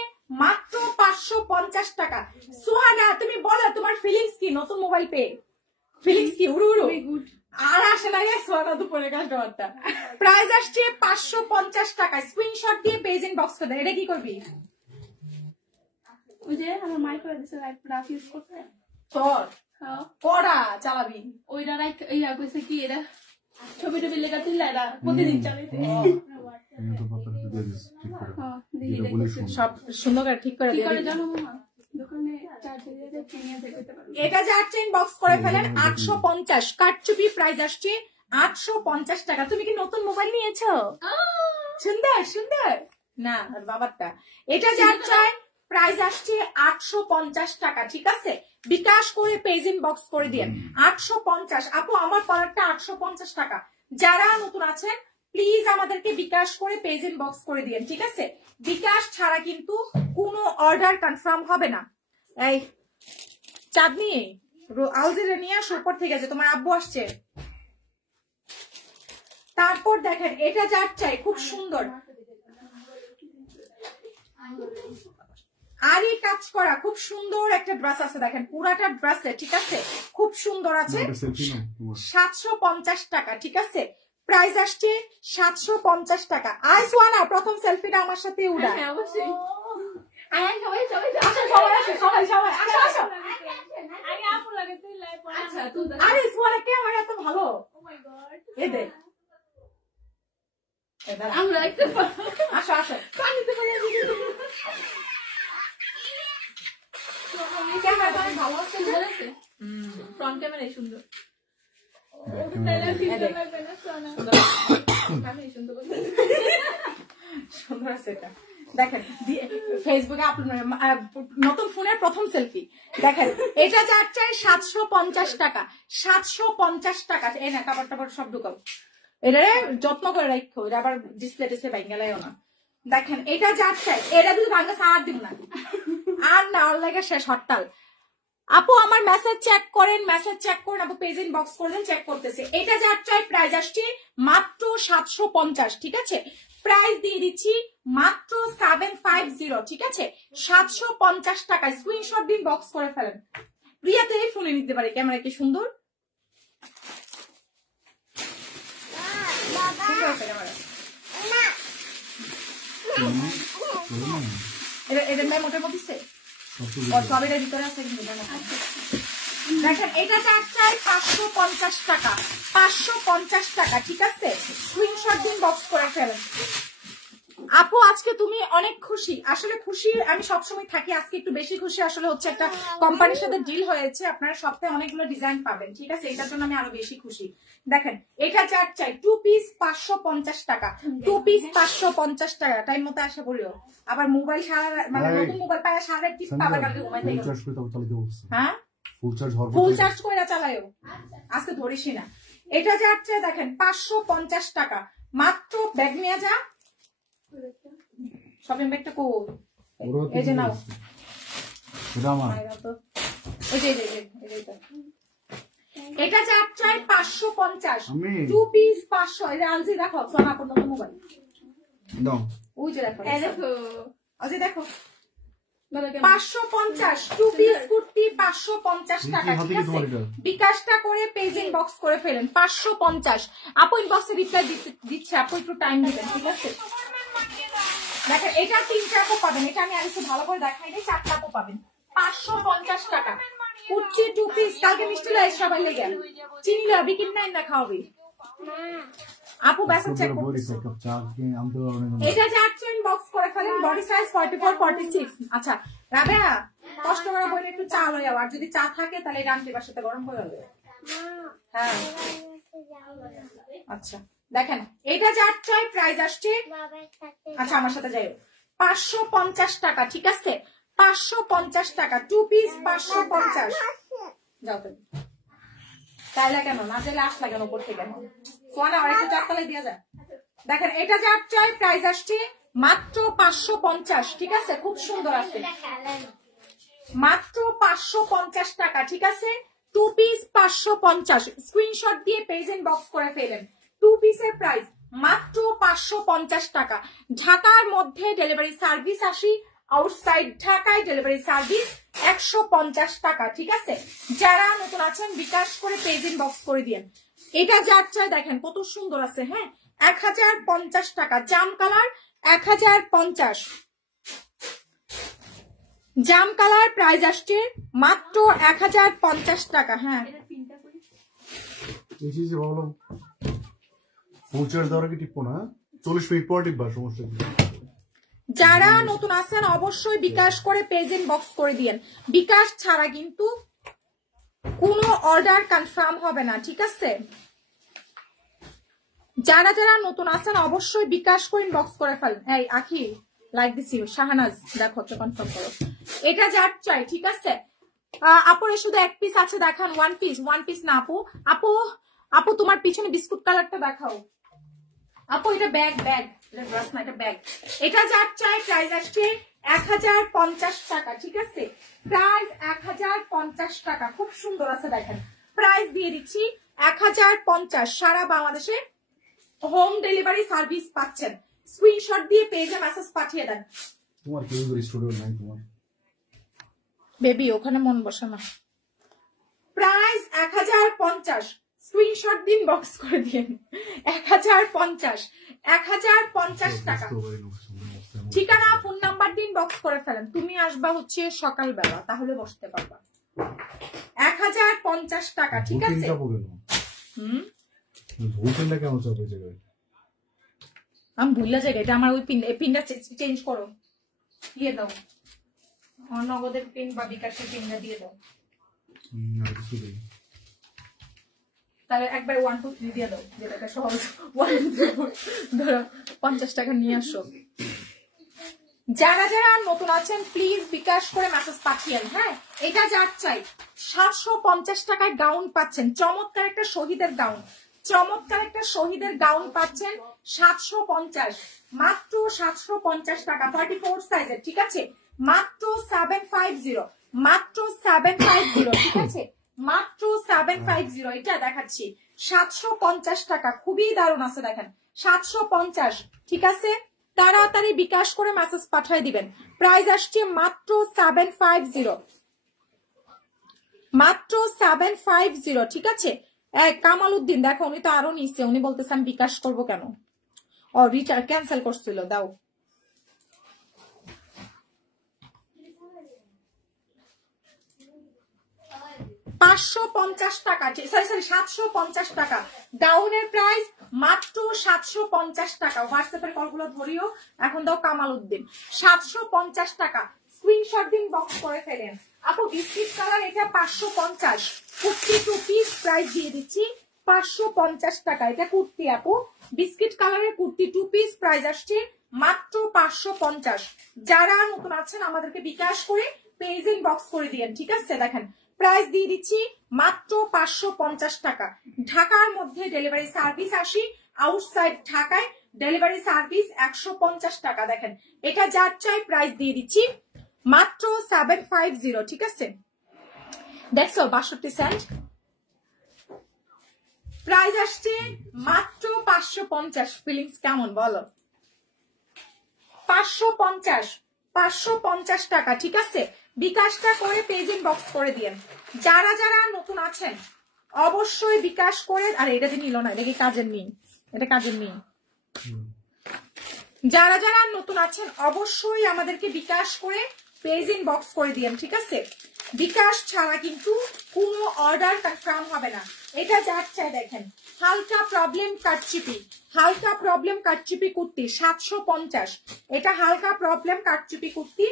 মাত্র 550 টাকা। সুহানা তুমি বলো তোমার ফিলিংস কি নতুন মোবাইল পেয়ে? ফিলিংস কি? উড়ু আর আসে না সোয়ানা দুপুরে কাস্টমারটা। প্রাইস আসছে 550 টাকা। স্ক্রিনশট দিয়ে পেজ ইনবক্স করে দেন। এটা কি করবি? ওই যে আমার মাই করে দিছে রাফ ইউজ করতে। তোর পড়া চালাবি ওইটা রাখ। ইয়া কইছে কি এটা ছবি টবি লেখা তুললা এটা প্রতিদিন চালাইতে। আমি তো পাতা দিয়ে দিস ঠিক করে হ্যাঁ, যেটা বলি শুন সব সুন্দর করে ঠিক করে কি দিয়ে করে দিবি। জানো মামা দোকানে চার্জার দিয়ে কিনে যেতে পারবে এটা যার চেইন বক্স করে ফেলেন 850 কাটচুপি প্রাইস আসছে 850 টাকা। তুমি কি নতুন মোবাইল নিয়েছো? সুন্দর সুন্দর না আর বাবারটা। এটা যার চাই প্রাইস আসছে 850 টাকা, ঠিক আছে? বিকাশ করে পেজ ইনবক্স করে দিন 850। আপু আমার পড়ারটা 850 টাকা। যারা নতুন আছেন প্লিজ আমাদেরকে বিকাশ করে পেজ ইনবক্স করে দিন, ঠিক আছে? বিকাশ ছাড়া কিন্তু কোনো অর্ডার কনফার্ম হবে না। এই চাঁদনি আলজিরে নিয়ে আসো উপর থেকে, যে তোমার আব্বু আসছে। তারপর দেখেন এটা যার চাই খুব সুন্দর আরই কাজ করা খুব সুন্দর একটা ড্রেস আছে, দেখেন পুরাটা ড্রেসে, ঠিক আছে? খুব সুন্দর আছে, 750 টাকা, ঠিক আছে? প্রাইস আসছে 750 টাকা। আইসওয়ানা প্রথম সেলফিটা আমার সাথে উড়া। হ্যাঁ অবশ্যই আয় সবাই সবাই আসো, সবাই আসো, সবাই সবাই আসো আসো। আগে আপু লাগে তুই লাইভ পড়া আচ্ছা তুই আরে সোয়ালা ক্যামেরা এত ভালো। ও মাই গড এই দেখ এবার আমরা একটু আসো আসো পানিতে পড়ে যাবি। ক্যামেরা অনেক ভালো আছে না? সুন্দর আছে ফ্রন্ট ক্যামেরাই সুন্দর সুন্দর আছে এটা। দেখেন ফেসবুকে আপলোড নতুন ফোনের প্রথম সেলফি। দেখেন এটা যার চাই 750 টাকা, 750 টাকা। এই না কাপড় টাপড় সব ঢুকাও, এটা যত্ন করে রাখো, এটা আবার ডিসপ্লে টিসপ্লে ভাঙা লাইও না। দেখেন এটা যার চাই, এটা যদি ভাঙা আর দিব না আর না আর লাগে শেষ হরতাল। আপু আমার মেসেজ চেক করেন, মেসেজ চেক করেন, আপু পেজ ইনবক্স করলেন, চেক করতেছে। এটা যার চাই প্রাইস আসছে মাত্র 750, ঠিক আছে? প্রাইস দিয়ে দিচ্ছি মাত্র 750, ঠিক আছে? 750 টাকা। স্ক্রিনশট দিন, বক্স করে ফেলেন। প্রিয়াতে এই ফোনে নিতে পারে, ক্যামেরা কি সুন্দর, সুন্দর আছে ক্যামেরা। এটা মেমোটার মধ্যে সবের ভিতরে আছে কিন্তু দেখেন এটা যার চাই 550 টাকা, 550 টাকা, ঠিক আছে? স্ক্রিনশট দিন, বক্স করে ফেলেন। আপু আজকে তুমি অনেক খুশি, আসলে খুশি আমি সবসময় থাকি, আজকে একটু বেশি খুশি। আসলে হচ্ছে একটা কোম্পানির সাথে ডিল হয়েছে, আপনারা সপ্তাহে অনেকগুলো ডিজাইন পাবেন, ঠিক আছে? এটার জন্য আমি আরো বেশি খুশি। দেখেন এটা যার চাই 2 পিস 550 টাকা, 2 পিস 550 টাকা। টাইম মতো আসা বলিও, আবার মোবাইল সারা মানে নতুন মোবাইল পায় সারা টিপ আবার কালকে ঘুমাই থেকে। হ্যাঁ ফুল চার্জ করে চালায়ও, আজকে ধরিসই না। এটা যার চাই দেখেন 550 টাকা মাত্র। ব্যাগ নিয়ে যা, শপিং ব্যাগটা কো, এই যে নাও, এটা যার চাই 550, 2 পিস 500। এটা আলজি রাখো, সোনা পর্যন্ত মোবাইল ওই যে দেখো, অজি দেখো 550, 2 পিস কুর্তি 550 টাকা, ঠিক আছে? বিকাশটা করে পেজ ইনবক্স করে ফেলেন 550। আপু ইনবক্সে রিপ্লাই দিচ্ছে, আপু একটু টাইম দিবেন, ঠিক আছে? দেখেন এটা 3টা আপু পাবেন, এটা আমি আরেকটু ভালো করে দেখাই দিই। 4টা আপু পাবেন 550 টাকা। কুর্তি 2 পিস, কালকে মিষ্টি লাই সবাই লেগে চিনি লাবি কিনা না খাওয়াবি। আপু মেসেজ চেক করতেছে। এটা যাচ্ছে ইনবক্স করে ফেলেন, বডি সাইজ 44 46। আচ্ছা রাবেয়া কষ্ট করে বলে একটু চা লই, আর যদি চা থাকে তাহলে রান্তিবার সাথে গরম করে দেবে। হ্যাঁ আচ্ছা দেখেন এটা যার চাই প্রাইস আসছে, আচ্ছা আমার সাথে যাই 550 টাকা, ঠিক আছে? 550 টাকা 2 পিস 550। যাও তুমি তাইলে কেন না যাইলে আসলা কেন উপর থেকে সোনা আর একটু চারতলায় দিয়ে যায়। দেখেন এটা যার চাই প্রাইস আসছে মাত্র 550, ঠিক আছে? খুব সুন্দর আছে, মাত্র 550 টাকা, ঠিক আছে? 2 পিস 550। স্ক্রিনশট দিয়ে পেজ ইনবক্স করে ফেলেন। 2 পিসের প্রাইস মাত্র 550 টাকা। ঢাকার মধ্যে ডেলিভারি সার্ভিস 80, আউটসাইড ঢাকায় ডেলিভারি সার্ভিস 150 টাকা, ঠিক আছে? যারা নতুন আছেন বিকাশ করে পেজ ইনবক্স করে দিন। এটা যার চাই দেখেন কত সুন্দর আছে, হ্যাঁ 1050 টাকা। জাম কালার 1050, জাম কালার প্রাইস আসছে মাত্র 1050 টাকা। হ্যাঁ ফুল চার্জ দেওয়ার কি টিপো না? 40 মিনিট পর টিপবা, সমস্যা কি? যারা নতুন আছেন অবশ্যই বিকাশ করে পেজ ইনবক্স করে দিয়েন। বিকাশ ছাড়া কিন্তু কোনো অর্ডার কনফার্ম হবে না, ঠিক আছে? যারা যারা নতুন আছেন অবশ্যই বিকাশ করে ইনবক্স করে ফেলেন। এই আখি লাইক দিছি, শাহানাজ দেখো তো কনফার্ম করো। এটা যার চাই, ঠিক আছে? আপুরে শুধু এক পিস আছে দেখান, ওয়ান পিস না আপু। আপু তোমার পিছনে বিস্কুট কালারটা দেখাও আপু। এটা ব্যাগ, এটা ড্রেস না, এটা ব্যাগ। এটা যার চাই প্রাইস আসছে 1050 টাকা, ঠিক আছে? প্রাইস 1050 টাকা, খুব সুন্দর আছে দেখেন। প্রাইস দিয়ে দিচ্ছি 1050। সারা বাংলাদেশে হোম ডেলিভারি সার্ভিস পাচ্ছেন। স্ক্রিনশট দিয়ে পেজে মেসেজ পাঠিয়ে দেন। তোমার কেউ স্টুডিও নাই তোমার বেবি, ওখানে মন বসে না। প্রাইস 1050, স্ক্রিনশট দিন, বক্স করে দিন। 1050 টাকা। ঠিকানা ফোন নাম্বার দিন, বক্স করে ফেলেন। তুমি আসবা হচ্ছে সকালবেলা, তাহলে বসতে পারবা। 1050 টাকা, ঠিক আছে? আমি ভুললা যাই, এটা আমার ওই পিনটা চেঞ্জ করো, দিয়ে দাও। নগদের পিন বা বিকাশের পিনটা দিয়ে দাও। তাহলে একবার 1 2 3 দিয়ে দাও, যেটা সহজ। 1 2 3 ধরো 50 টাকা নিয়ে আসো। যারা যারা নতুন আছেন প্লিজ বিকাশ করে মেসেজ পাঠিয়েন। হ্যাঁ, এটা যার চাই 750 টাকায় গাউন পাচ্ছেন। চমৎকার একটা শহীদের গাউন, পাচ্ছেন 750, মাত্র 750 টাকা। 34 সাইজের, ঠিক আছে? মাত্র 750, মাত্র 750, ঠিক আছে? মাত্র 750। এটা দেখাচ্ছি 750 টাকা, খুবই দারুণ আছে দেখেন। 750, ঠিক আছে? তাড়াতাড়ি বিকাশ করে মেসেজ পাঠিয়ে দিবেন। প্রাইস আসছে মাত্র 750, মাত্র 750, ঠিক আছে? কামাল উদ্দিন দেখো, উনি তো আরো নিচ্ছে, উনি বলতেছেন বিকাশ করব কেন? ও রিচার্জ ক্যান্সেল করছিল, দাও। $550 টাকা, সরি 750 টাকা। গাউনের প্রাইস মাত্র 750 টাকা। হোয়াটসঅ্যাপের কলগুলো ধরিও এখন, দাও কামাল উদ্দিন। 750 টাকা, স্ক্রিনশট দিন, বক্স করে ফেলেন। আপু বিস্কিট কালার, এটা 550, 52 পিস প্রাইস দিয়ে দিচ্ছি 550 টাকা। এটা কুর্তি আপু, বিস্কিট কালারের কুর্তি 2 পিস প্রাইস আসছে মাত্র 550। যারা নতুন আছেন আমাদেরকে বিকাশ করে পেজ ইনবক্স করে দিয়েন, ঠিক আছে? দেখেন প্রাইস দিয়ে দিচ্ছি মাত্র 550 টাকা। ঢাকার মধ্যে ডেলিভারি সার্ভিস 80, আউটসাইড ঢাকায় ডেলিভারি সার্ভিস 150 টাকা। দেখেন এটা যার চাই প্রাইস দিয়ে দিচ্ছি মাত্র 750, ঠিক আছে? দেখছো 62 সেন্ট প্রাইস আসছে মাত্র 550। ফিলিংস কেমন বলো? 550 টাকা, ঠিক আছে? বিকাশটা করে পেজ ইনবক্স করে দিয়েন। যারা যারা নতুন আছেন অবশ্যই বিকাশ করে। আর এটা যে নিল না, এটা কি কাজের নেই? এটা কাজের নেই। যারা যারা নতুন আছেন অবশ্যই আমাদেরকে বিকাশ করে পেজ ইনবক্স করে দিয়েন, ঠিক আছে? বিকাশ ছাড়া কিন্তু কোনো অর্ডার কনফার্ম হবে না। এটা যার চাই দেখেন, হালকা প্রবলেম কাটচিপি কুর্তি 750। এটা হালকা প্রবলেম কাটচিপি কুর্তি,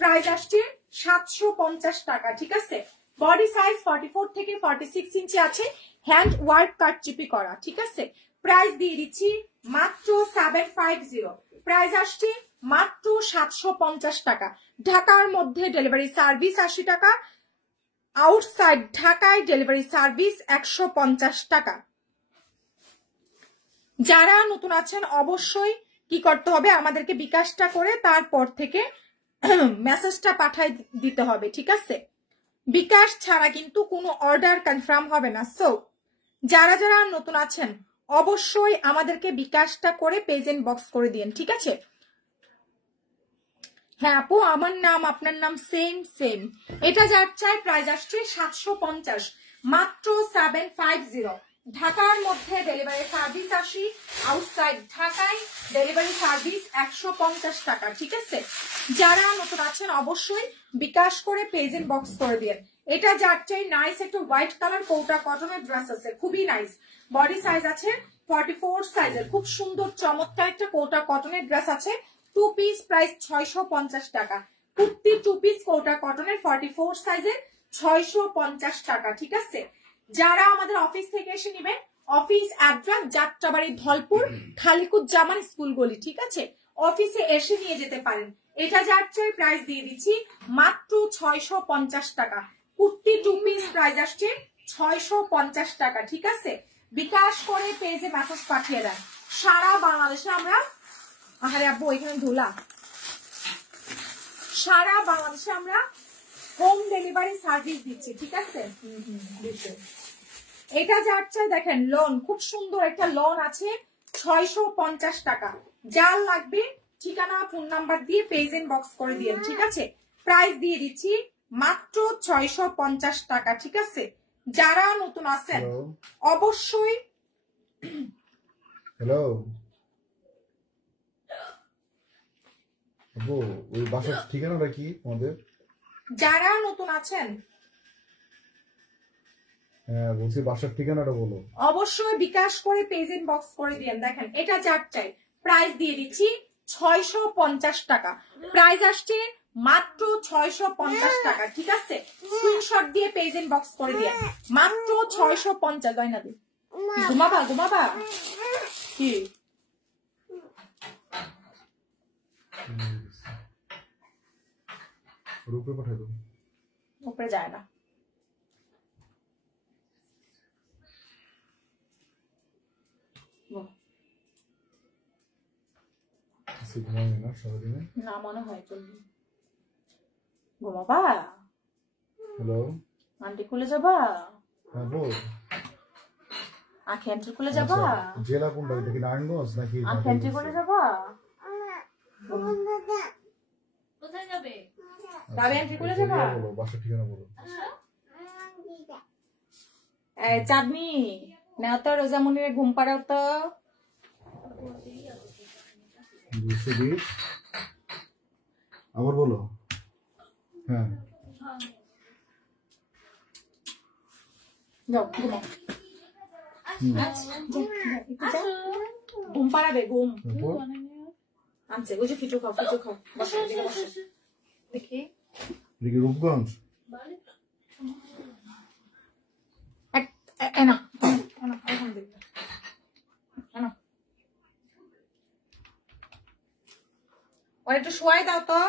প্রাইস আসছে 750 টাকা, ঠিক আছে? বডি সাইজ 44 থেকে 46 ইঞ্চি আছে, হ্যান্ড ওয়ার্ক কাটচিপি করা, ঠিক আছে? প্রাইস দিয়ে দিচ্ছি মাত্র 750। প্রাইস আসছে মাত্র 750 টাকা। ঢাকার মধ্যে ডেলিভারি সার্ভিস 80 টাকা, আউটসাইড ঢাকায় ডেলিভারি সার্ভিস 150 টাকা। যারা নতুন আছেন অবশ্যই কি করতে হবে, আমাদেরকে বিকাশটা করে তারপর থেকে মেসেজটা পাঠাই দিতে হবে, ঠিক আছে? বিকাশ ছাড়া কিন্তু কোনো অর্ডার কনফার্ম হবে না। সো যারা যারা নতুন আছেন অবশ্যই আমাদেরকে বিকাশটা করে পেজ ইনবক্স করে দিন, ঠিক আছে? হ্যাঁ আপু, আমার নাম আপনার নাম সেম। এটা যার চাই প্রাইস আসছে 750, মাত্র 750। ঢাকার মধ্যে ডেলিভারি সার্ভিস 80, আউটসাইড ঢাকায় ডেলিভারি সার্ভিস 150 টাকা, ঠিক আছে? যারা নতুন আছেন অবশ্যই বিকাশ করে পেজ ইনবক্স করে দিন। এটা যার চাই নাইস একটা হোয়াইট কালার কোটা কটনের ড্রেস আছে, খুবই নাইস। বডি সাইজ আছে 44 সাইজের খুব সুন্দর চমৎকার একটা কোটা কটনের ড্রেস আছে। 2 পিস প্রাইস 650 টাকা। কুর্তি 2 পিস কোটা কটনের 44 সাইজের 650 টাকা, ঠিক আছে। যারা আমাদের অফিস থেকে এসে নেবেন, office address Jatrabari Dhalpur Khaliquzzaman school গলি, ঠিক আছে। অফিসে এসে নিয়ে যেতে পারেন। এটা যাত্রার প্রাইস দিয়ে দিচ্ছি মাত্র 650 টাকা। কুর্তি 2 পিস প্রাইস আসছে 650 টাকা, ঠিক আছে। বিকাশ করে পেজে মেসেজ পাঠিয়ে দেন। সারা বাংলাদেশে আমরা, আরে আব্বু এখানে ধুলা, সারা বাংলাদেশে আমরা হোম ডেলিভারি সার্ভিস দিচ্ছি, ঠিক আছে। এটা যাচ্ছে দেখেন লোন, খুব সুন্দর একটা লোন আছে 650 টাকা। যার লাগবে ঠিকানা ফোন নাম্বার দিয়ে পেজ ইনবক্স করে দিন, ঠিক আছে। প্রাইস দিয়ে দিচ্ছি মাত্র 650 টাকা, ঠিক আছে। যারা নতুন আছেন অবশ্যই, হ্যালো আপু, ওই বাসার ঠিকানাটা কি আমাদের? যারা নতুন আছেন হ্যাঁ বলছি, বাসার ঠিকানাটা বলো। অবশ্যই বিকাশ করে পেজ ইনবক্স করে দিন। দেখেন এটা যার চাই, প্রাইস দিয়ে দিচ্ছি 650 টাকা। প্রাইস আসছে মাত্র 650 টাকা, ঠিক আছে। স্ক্রিনশট দিয়ে পেজ ইনবক্স করে দিন, মাত্র 650। গয়না দি ঘুমাবা ঘুমাবা কি রূপে পাঠাই দাও, উপরে যায় না। ঘুমাই না সারাদিনে? না মনে হয় তুমি ঘুমাবা। হ্যালো আন্টি খুলে যাবা, হ্যাঁ বল। আঁখি আন্টি খুলে যাবা, জেলা কোনটা দেখি, নারায়ণগঞ্জ নাকি? আঁখি আন্টি খুলে যাবা, কোথায় যাবে? তবে আন্টি খুলে যাবা। বলো বাসার ঠিকানা বলো। চাঁদনি না তো রোজামনিরে ঘুম পাড়াও তো। 220 আবার বলো। হ্যাঁ যাও ঘুমাও। ঘুম পাড়াবে, ঘুম আনছে। ওই যে ফিটু খাও, ফিটু খাও, বসো এদিকে বসো। দেখি দেখি রূপগঞ্জ। একটু শোয়াই দাও তো।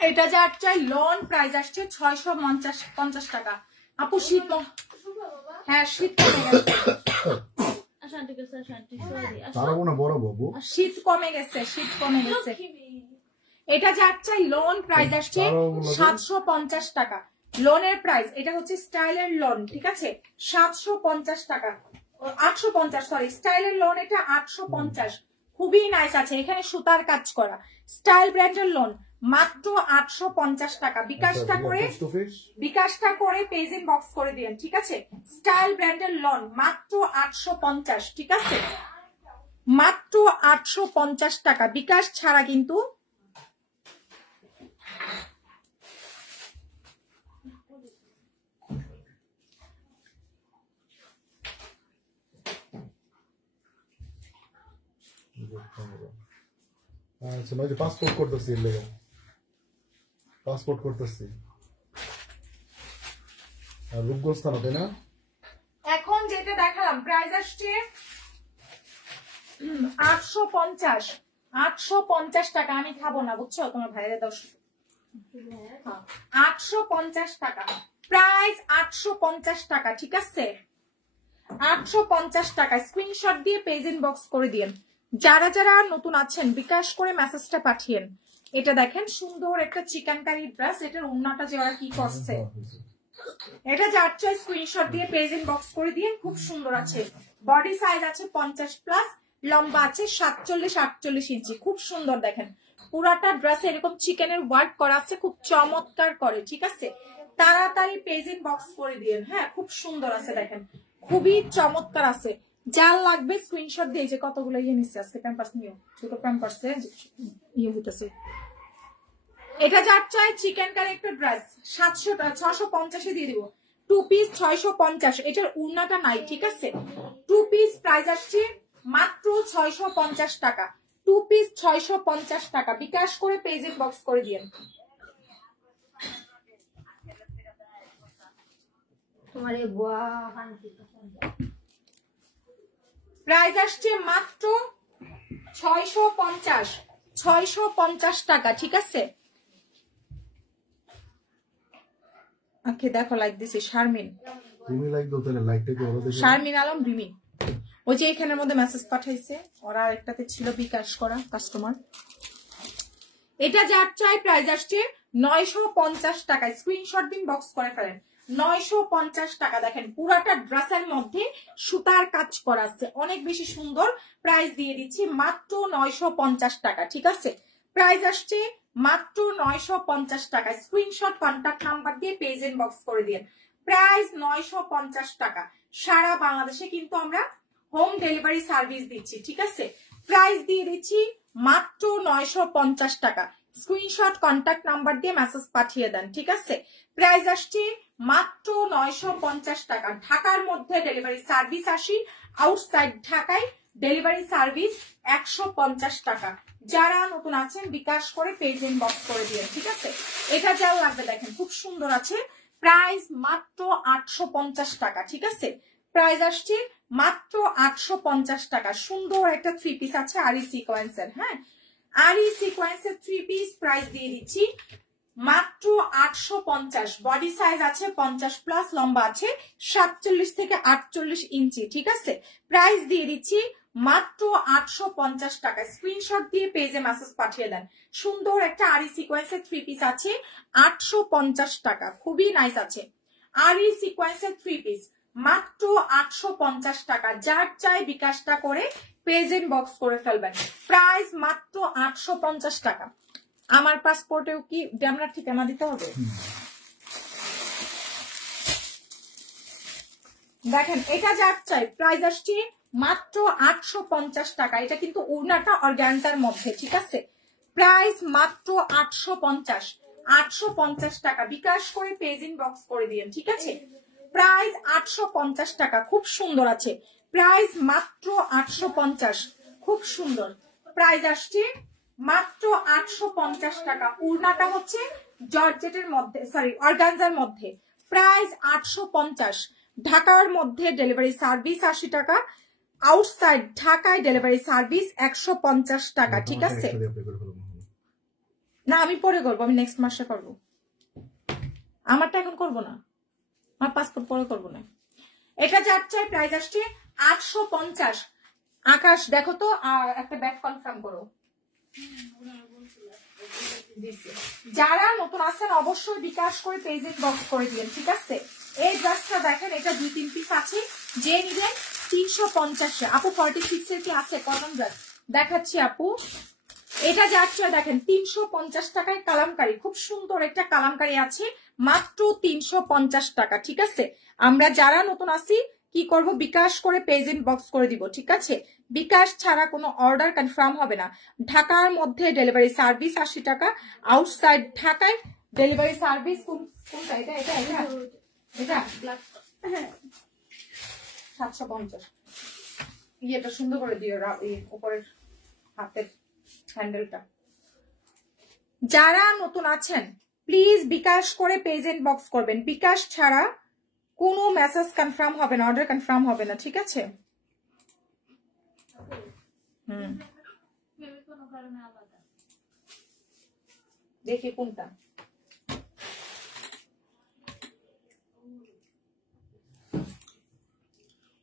এটা যার চাই লোন প্রাইস আসছে 650 টাকা। আপু শীত, হ্যাঁ শীত কমে গেছে, শীত কমে গেছে, শীত কমে গেছে। এটা যার চাই লোন প্রাইস আসছে 750 টাকা। লোনের প্রাইস এটা হচ্ছে স্টাইলের লোন, ঠিক আছে। 750 টাকা, 850 সরি, স্টাইলের লোন এটা 850। খুবই নাইস আছে, এখানে সুতার কাজ করা স্টাইল ব্র্যান্ডের লোন মাত্র 850 টাকা। বিকাশটা করে পেজ ইনবক্স করে দিন, ঠিক আছে। স্টাইল ব্র্যান্ডের লোন মাত্র 850, ঠিক আছে। মাত্র 850 টাকা বিকাশ ছাড়া কিন্তু। আচ্ছা নয়, পাসপোর্ট করতেছি, পাসপোর্ট করতেছি। আর রূপগঞ্জ থানা, তাই না? এখন যেটা দেখালাম প্রাইস আসছে 850 টাকা। আমি খাবো না বুঝছো, তোমার ভাইরে 850 টাকা প্রাইস, 850 টাকা, ঠিক আছে। 850 টাকা। স্ক্রিনশট দিয়ে পেজ ইনবক্স করে দিন। যারা যারা নতুন আছেন বিকাশ করে মেসেজটা পাঠিয়েন। এটা দেখেন সুন্দর একটা চিকেন কারি ড্রেস, এটার ওড়নাটা যে ওরা কি করছে, এটা যাচ্ছে স্ক্রিনশট দিয়ে পেজ ইনবক্স করে দিন। খুব সুন্দর আছে, বডি সাইজ আছে 50+, লম্বা আছে 47-48 ইঞ্চি। খুব সুন্দর দেখেন পুরাটা ড্রেসে এরকম চিকেনের ওয়ার্ক করা আছে, খুব চমৎকার করে, ঠিক আছে। তাড়াতাড়ি পেজ ইনবক্স করে দিন। হ্যাঁ খুব সুন্দর আছে দেখেন, খুবই চমৎকার আছে। যার লাগবে স্ক্রিনশট দিয়ে, যে কতগুলো ইয়ে নিচ্ছে আজকে প্যাম্পাস নিও, ছোট প্যাম্পাসে ইয়ে হইতেছে। এটা যার চাই চিকেন কারি একটা ড্রেস 650 দিয়ে দিব। 2 পিস 650, এটার উন্নাটা নাই, ঠিক আছে। 2 পিস প্রাইস আসছে মাত্র 650 টাকা, 2 পিস 650 টাকা। বিকাশ করে পেজ ইনবক্স করে দিয়েন। প্রাইস আসছে মাত্র 650 টাকা, ঠিক আছে। ওকে দেখো লাইক দিছি শারমিন, তুমি লাইক দাও তাহলে, লাইকটা কি ওরা দেখে? শারমিন আলম রিমি, ওই যে এখানের মধ্যে মেসেজ পাঠাইছে, ওরা একটাতে ছিল বিকাশ করা কাস্টমার। এটা যার চাই প্রাইস আসছে 950 টাকা, স্ক্রিনশট দিন, বক্স করে ফেলেন। 950 টাকা। দেখেন পুরাটা ড্রেসের মধ্যে সুতার কাজ করা আছে, অনেক বেশি সুন্দর। প্রাইস দিয়ে দিচ্ছি মাত্র 950 টাকা, ঠিক আছে। প্রাইস আসছে মাত্র 950 টাকা। স্ক্রিনশট কন্টাক্ট নাম্বার দিয়ে পেজ ইনবক্স করে দিন। প্রাইস 950 টাকা। সারা বাংলাদেশে কিন্তু আমরা হোম ডেলিভারি সার্ভিস দিচ্ছি, ঠিক আছে। প্রাইস দিয়ে দিচ্ছি মাত্র 950 টাকা। স্ক্রিনশট কন্টাক্ট নাম্বার দিয়ে মেসেজ পাঠিয়ে দেন, ঠিক আছে। প্রাইস আসছে মাত্র 950 টাকা। ঢাকার মধ্যে ডেলিভারি সার্ভিস 80, আউটসাইড ঢাকায় ডেলিভারি সার্ভিস 150 টাকা। যারা নতুন আছেন বিকাশ করে পেজ ইনবক্স করে দিন, ঠিক আছে। এটা যা লাগবে দেখেন খুব সুন্দর আছে। প্রাইস মাত্র 850 টাকা, ঠিক আছে। প্রাইস আসছে মাত্র 850 টাকা। সুন্দর একটা 3 পিস আছে আরি সিকোয়েন্সের, হ্যাঁ আরি সিকোয়েন্সের 3 পিস। প্রাইস দিয়ে দিচ্ছি মাত্র 850। বডি সাইজ আছে 50+, লম্বা আছে 47 থেকে 48 ইঞ্চি, ঠিক আছে। প্রাইস দিয়ে দিচ্ছি মাত্র 850 টাকা। স্ক্রিনশট দিয়ে পেজে মেসেজ পাঠিয়ে দেন। সুন্দর একটা আরি সিকোয়েন্সের 3 পিস আছে 850 টাকা, খুবই নাইস আছে। আরি সিকোয়েন্সের 3 পিস মাত্র 850 টাকা। যার চাই বিকাশটা করে পেজ ইনবক্স করে ফেলবেন। প্রাইস মাত্র 850 টাকা। আমার পাসপোর্টেও কি ড্যামরার ঠিকানা দিতে হবে? দেখেন এটা যার চাই প্রাইস আসছে মাত্র 850 টাকা। এটা কিন্তু উড়নাটা অর্গানজার মধ্যে, ঠিক আছে। প্রাইস মাত্র 850 টাকা। বিকাশ করে পেজ ইনবক্স করে দিন, ঠিক আছে। প্রাইস 850 টাকা, খুব সুন্দর আছে। প্রাইস মাত্র 850, খুব সুন্দর। প্রাইস আসছে মাত্র 850 টাকা। উড়নাটা হচ্ছে জর্জেটের মধ্যে, সরি অর্গানজার মধ্যে। প্রাইস 850। ঢাকার মধ্যে ডেলিভারি সার্ভিস 80 টাকা, আউটসাইড ঢাকায় ডেলিভারি সার্ভিস 150 টাকা, ঠিক আছে। না আমি পরে করবো, আমি নেক্সট মাসে করবো। আমারটা এখন করবো না, আমার পাসপোর্ট পরে করবো না। এটা যার চাই প্রাইস আসছে 850। আকাশ দেখো তো একটা ব্যাগ কনফার্ম করো। যারা নতুন আছেন অবশ্যই বিকাশ করে পেজ ইনবক্স করে দিন, ঠিক আছে। এই ড্রেসটা দেখেন, এটা 2-3 পিস আছে, যে নিবেন 350। আপু 46 এর কি আছে কটন ড্রেস দেখাচ্ছি আপু। এটা যাচ্ছে দেখেন 350 টাকায় কালামকারী, খুব সুন্দর একটা কালামকারী আছে মাত্র 350 টাকা, ঠিক আছে। আমরা যারা নতুন আছি কি করব, বিকাশ করে পেজ ইনবক্স করে দিব, ঠিক আছে। বিকাশ ছাড়া কোনো অর্ডার কনফার্ম হবে না। ঢাকার মধ্যে ডেলিভারি সার্ভিস 80 টাকা, আউটসাইড ঢাকায় ডেলিভারি সার্ভিস কোনটা? এটা এটা এটা এটা 750। ইয়েটা সুন্দর করে দিও, উপরের হাতের হ্যান্ডেলটা। যারা নতুন আছেন প্লিজ বিকাশ করে পেজ ইনবক্স করবেন। বিকাশ ছাড়া কোনো মেসেজ কনফার্ম হবে না, অর্ডার কনফার্ম হবে না, ঠিক আছে। দেখি কোনটা।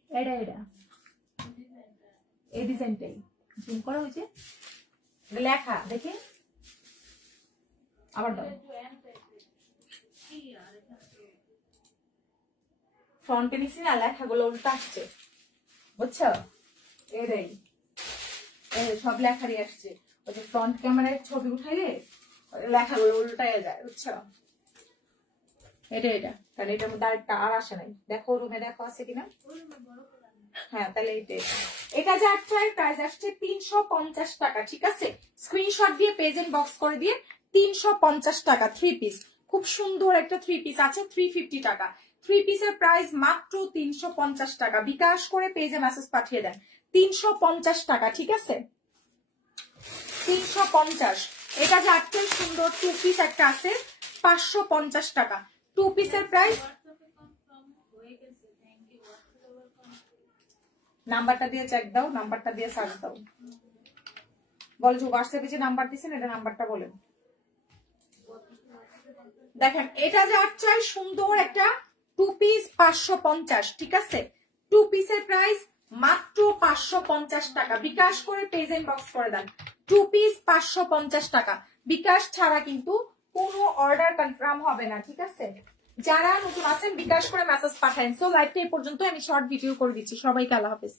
এটা এটা এই ডিজাইনটাই জুম করা হয়েছে, লেখা দেখি আবার দাও। ফ্রন্টে নিচ্ছি না, লেখাগুলো উল্টা আসছে, বুঝছো। এটাই সব লেখারই আসছে। ওই যে ফ্রন্ট ক্যামেরায় ছবি উঠাইলে লেখাগুলো উল্টায় যায়, বুঝছো। এটা এটা তাহলে এটার মধ্যে আরেকটা আর আসে নাই, দেখো রুমে দেখো আছে কিনা। হ্যাঁ তাহলে এটা যা প্রাইস আসছে 350 টাকা, ঠিক আছে। স্ক্রিনশট দিয়ে পেজ ইনবক্স করে দিয়ে 350 টাকা 3 পিস। খুব সুন্দর একটা 3 পিস আছে 350 টাকা। 3 পিসের প্রাইস মাত্র 350 টাকা। বিকাশ করে পেজে মেসেজ পাঠিয়ে দেন। 350 টাকা, ঠিক আছে? 350। এটা যে আজকের সুন্দর 2 পিস একটা আছে 550 টাকা। 2 পিসের প্রাইস। নাম্বারটা দিয়ে চেক দাও, নাম্বারটা দিয়ে সার্চ দাও। বল যে হোয়াটসঅ্যাপে যে নাম্বার দিয়েছেন এটা নাম্বারটা বলেন। দেখেন এটা যে চাই সুন্দর একটা 2 পিস 550, ঠিক আছে? 2 পিসের প্রাইস মাত্র 550 টাকা। বিকাশ করে পেজ ইনবক্স করে দেন। 2 পিস 550 টাকা। বিকাশ ছাড়া কিন্তু কোনো অর্ডার কনফার্ম হবে না, ঠিক আছে? যারা নতুন আছেন বিকাশ করে মেসেজ পাঠান। সো লাইভটা এই পর্যন্ত, আমি শর্ট ভিডিও করে দিচ্ছি। সবাইকে আল্লাহ হাফেজ।